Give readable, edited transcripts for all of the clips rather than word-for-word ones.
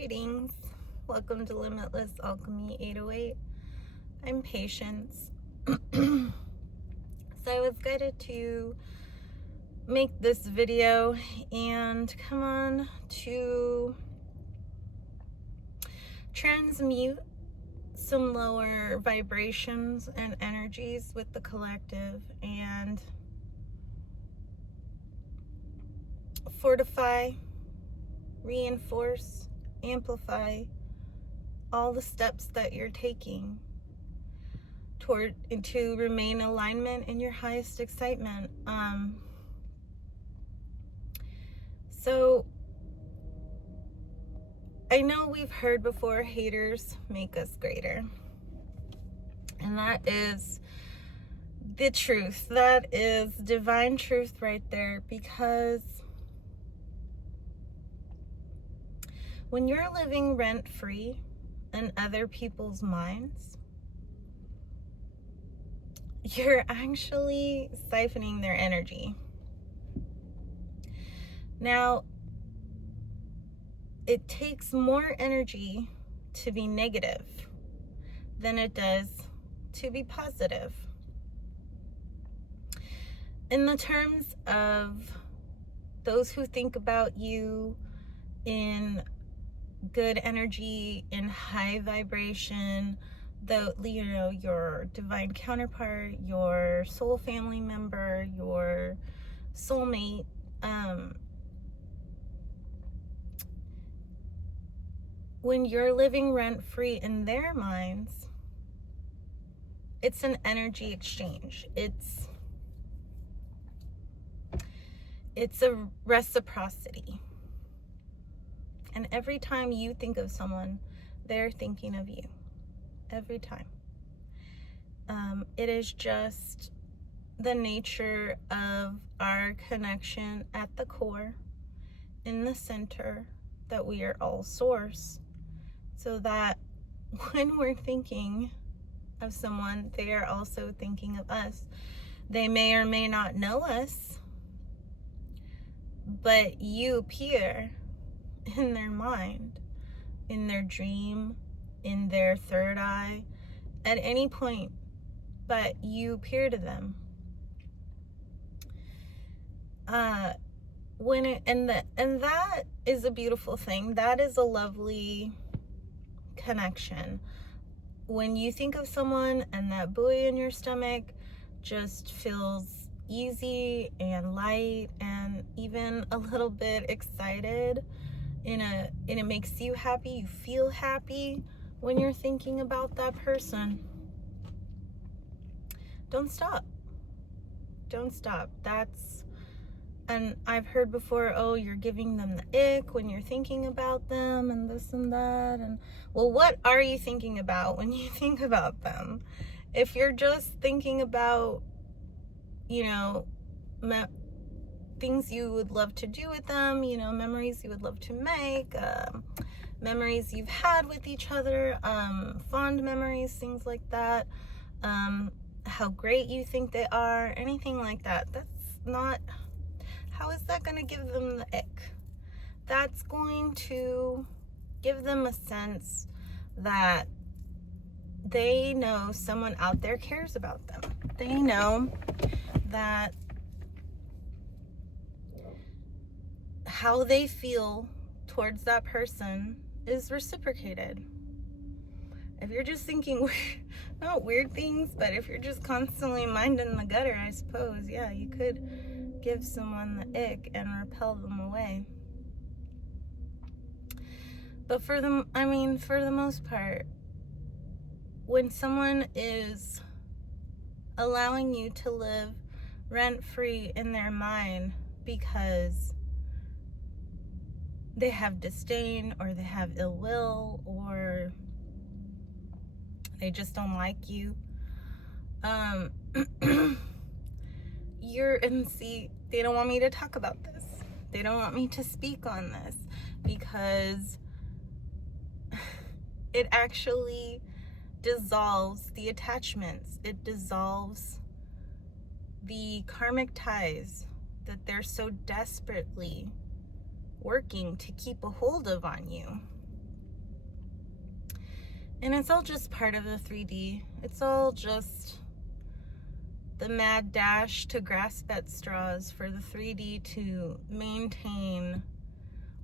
Greetings. Welcome to Limitless Alchemy 808. I'm Patience. So I was guided to make this video and come on to transmute some lower vibrations and energies with the collective and fortify, reinforce, amplify all the steps that you're taking to remain alignment in your highest excitement. So I know we've heard before, haters make us greater, and that is the truth. That is divine truth right there, because when you're living rent-free in other people's minds, you're actually siphoning their energy. Now, it takes more energy to be negative than it does to be positive. In the terms of those who think about you in good energy, in high vibration, your divine counterpart, your soul family member, your soulmate, when you're living rent-free in their minds, it's an energy exchange. It's a reciprocity. And every time you think of someone, they're thinking of you. Every time. It is just the nature of our connection at the core, in the center, that we are all source. So that when we're thinking of someone, they are also thinking of us. They may or may not know us, but you appear in their mind, in their dream, in their third eye, at any point, but you appear to them. And that is a beautiful thing. That is a lovely connection. When you think of someone and that buoy in your stomach just feels easy and light and even a little bit excited, and it makes you happy, you feel happy when you're thinking about that person. Don't stop. And I've heard before, oh, you're giving them the ick when you're thinking about them and this and that. And well, what are you thinking about when you think about them? If you're just thinking about, things you would love to do with them, memories you would love to make, memories you've had with each other, fond memories, things like that, how great you think they are, anything like that. How is that going to give them the ick? That's going to give them a sense that they know someone out there cares about them. They know that how they feel towards that person is reciprocated. If you're just thinking, not weird things, but if you're just constantly minding the gutter, I suppose, yeah, you could give someone the ick and repel them away. But for the most part, when someone is allowing you to live rent-free in their mind because they have disdain or they have ill will or they just don't like you, they don't want me to talk about this. They don't want me to speak on this because it actually dissolves the attachments. It dissolves the karmic ties that they're so desperately working to keep a hold of on you. And it's all just part of the 3D. It's all just the mad dash to grasp at straws for the 3D to maintain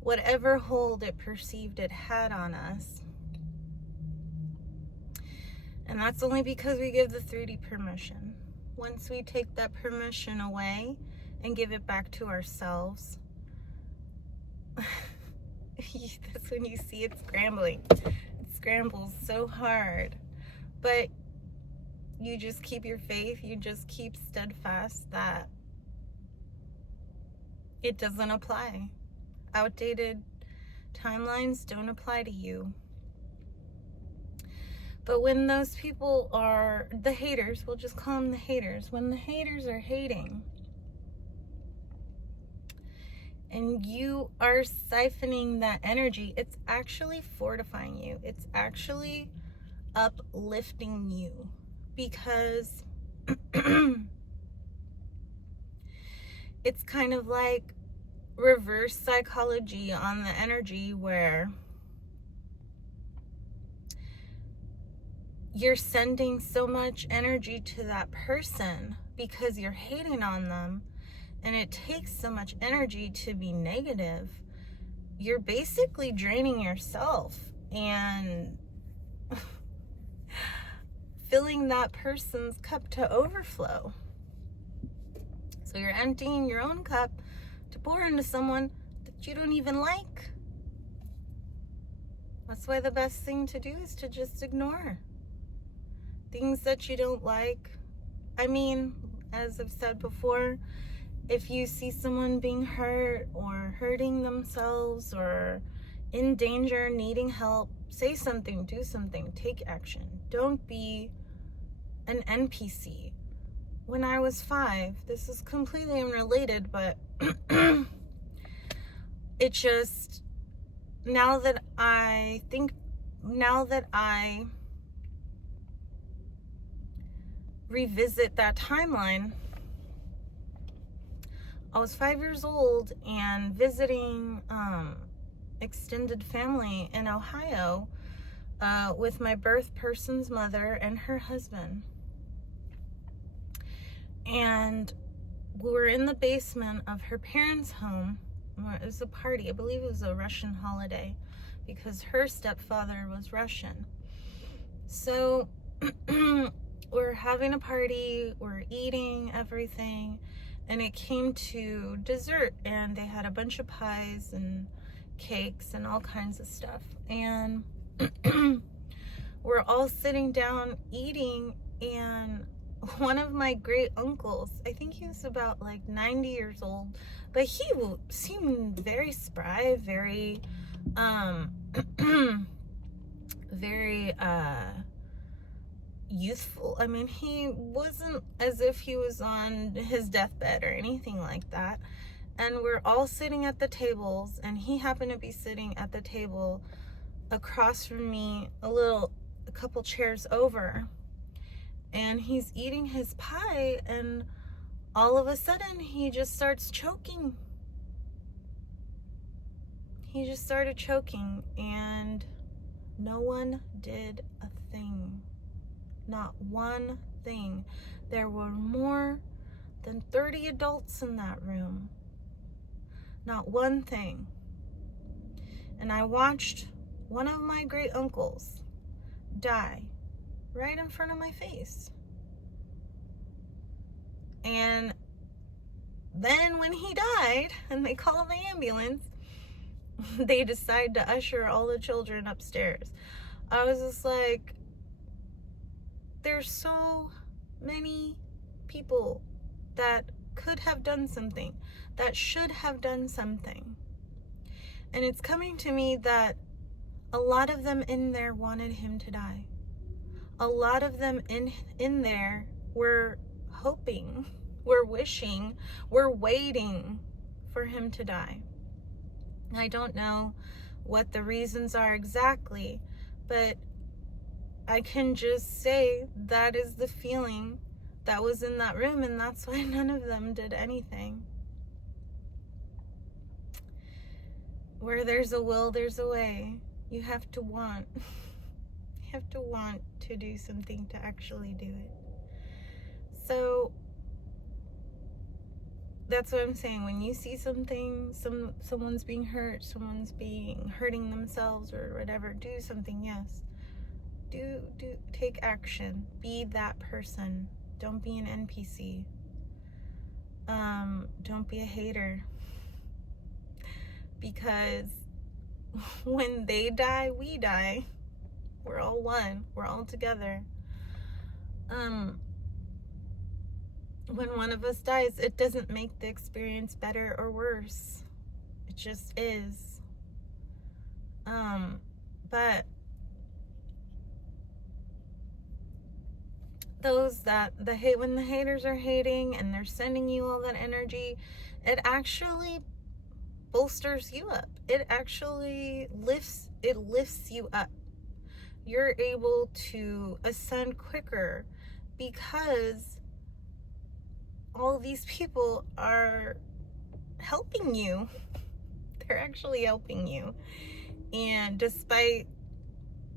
whatever hold it perceived it had on us. And that's only because we give the 3D permission. Once we take that permission away and give it back to ourselves, that's when you see it scrambling. It scrambles so hard. But you just keep your faith, you just keep steadfast that it doesn't apply. Outdated timelines don't apply to you. But when those people are the haters, we'll just call them the haters. When the haters are hating and you are siphoning that energy, it's actually fortifying you. It's actually uplifting you, because it's kind of like reverse psychology on the energy, where you're sending so much energy to that person because you're hating on them, and it takes so much energy to be negative. You're basically draining yourself and filling that person's cup to overflow. So you're emptying your own cup to pour into someone that you don't even like. That's why the best thing to do is to just ignore things that you don't like. I mean, as I've said before, if you see someone being hurt or hurting themselves or in danger, needing help, say something, do something, take action. Don't be an NPC. When I was 5, this is completely unrelated, but it just, now that I revisit that timeline, I was 5 years old and visiting extended family in Ohio with my birth person's mother and her husband. And we were in the basement of her parents' home. It was a party. I believe it was a Russian holiday because her stepfather was Russian. So we're having a party, we're eating everything, and it came to dessert, and they had a bunch of pies and cakes and all kinds of stuff. And we're all sitting down eating, and one of my great uncles, I think he was about like 90 years old, but he seemed very spry, very very youthful. I mean, he wasn't as if he was on his deathbed or anything like that. And we're all sitting at the tables, and he happened to be sitting at the table across from me, a couple chairs over. And he's eating his pie, and all of a sudden he just starts choking. He just started choking, and no one did a thing. Not one thing. There were more than 30 adults in that room. Not one thing. And I watched one of my great uncles die right in front of my face. And then when he died and they called the ambulance, they decided to usher all the children upstairs. I was just like, there's so many people that could have done something, that should have done something. And it's coming to me that a lot of them in there wanted him to die. A lot of them in there were hoping, were wishing, were waiting for him to die. I don't know what the reasons are exactly, but I can just say that is the feeling that was in that room, and that's why none of them did anything. Where there's a will, there's a way. You have to want. You have to want to do something to actually do it. So that's what I'm saying. When you see something, someone's being hurt, someone's hurting themselves or whatever, do something. Yes, do take action. Be that person. Don't be an NPC. Don't be a hater, because when they die, we die. We're all one. We're all together. When one of us dies, it doesn't make the experience better or worse. It just is. But those when the haters are hating and they're sending you all that energy, it actually bolsters you up. It actually lifts you up. You're able to ascend quicker because all these people are helping you. They're actually helping you. And despite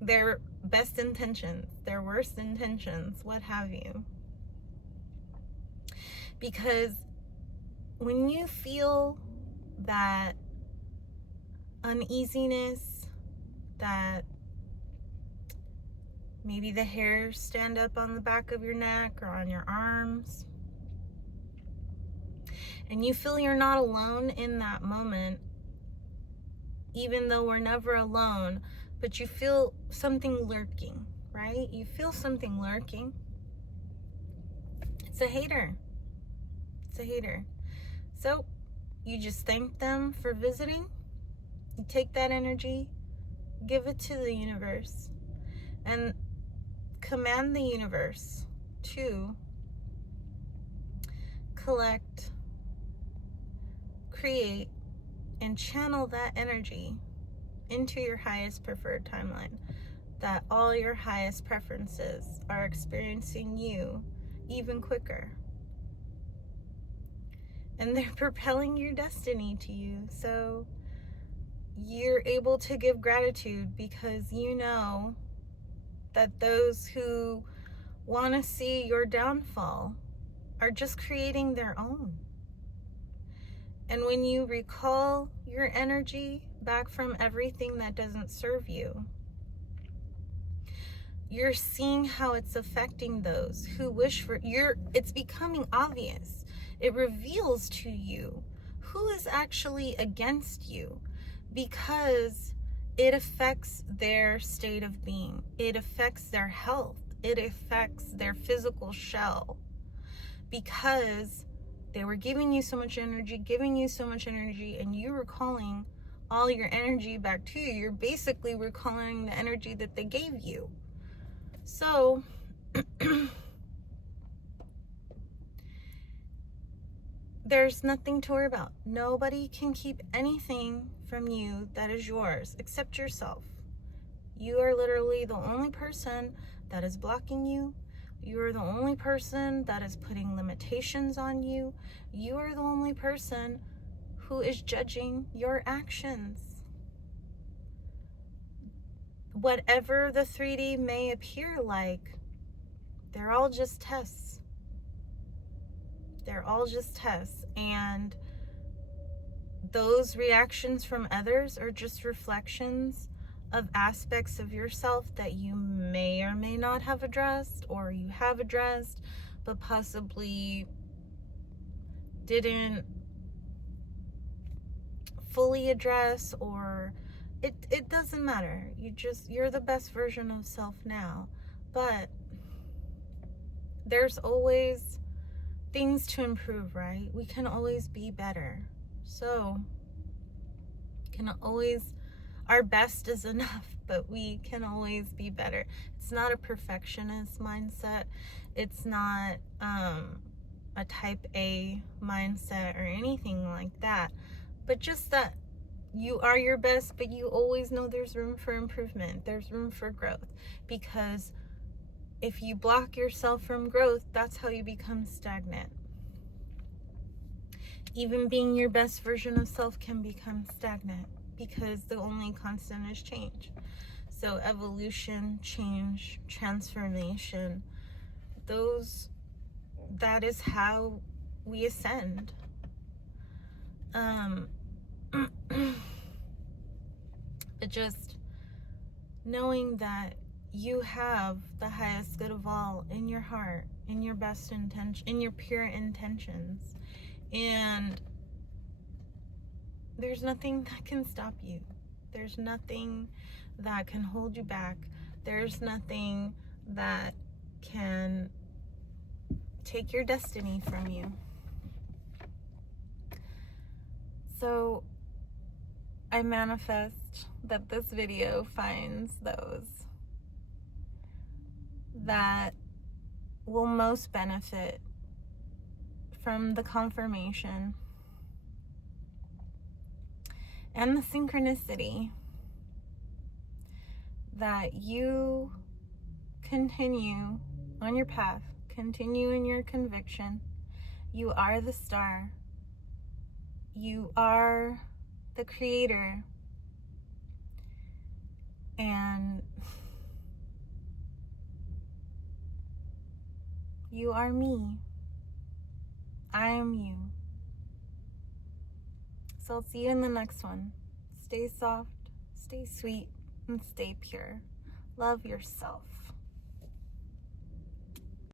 their best intentions, their worst intentions, what have you. Because when you feel that uneasiness, that maybe the hairs stand up on the back of your neck or on your arms, and you feel you're not alone in that moment, even though we're never alone, but you feel something lurking, right? You feel something lurking. It's a hater. It's a hater. So you just thank them for visiting. You take that energy, give it to the universe, and command the universe to collect, create, and channel that energy into your highest preferred timeline, that all your highest preferences are experiencing you even quicker, and they're propelling your destiny to you. So you're able to give gratitude because you know that those who want to see your downfall are just creating their own. And when you recall your energy back from everything that doesn't serve you, you're seeing how it's affecting those who wish for it's becoming obvious. It reveals to you who is actually against you, because it affects their state of being. It affects their health. It affects their physical shell, because they were giving you so much energy, and you were calling all your energy back to you. You're basically recalling the energy that they gave you. So there's nothing to worry about. Nobody can keep anything from you that is yours except yourself. You are literally the only person that is blocking you. You are the only person that is putting limitations on you. You are the only person who is judging your actions. Whatever the 3D may appear like, they're all just tests. They're all just tests. And those reactions from others are just reflections of aspects of yourself that you may or may not have addressed, or you have addressed but possibly didn't fully address, or it doesn't matter. You're the best version of self now, but there's always things to improve, right? We can always be better. So our best is enough, but we can always be better. It's not a perfectionist mindset. It's not a type A mindset or anything like that, but just that you are your best, but you always know there's room for improvement. There's room for growth, because if you block yourself from growth, that's how you become stagnant. Even being your best version of self can become stagnant, because the only constant is change. So evolution, change, transformation, that is how we ascend. But just knowing that you have the highest good of all in your heart, in your best intention, in your pure intentions, and there's nothing that can stop you. There's nothing that can hold you back. There's nothing that can take your destiny from you. So I manifest that this video finds those that will most benefit from the confirmation and the synchronicity that you continue on your path, continue in your conviction. You are the star. You are the creator. And you are me. I am you. So I'll see you in the next one. Stay soft, stay sweet, and stay pure. Love yourself.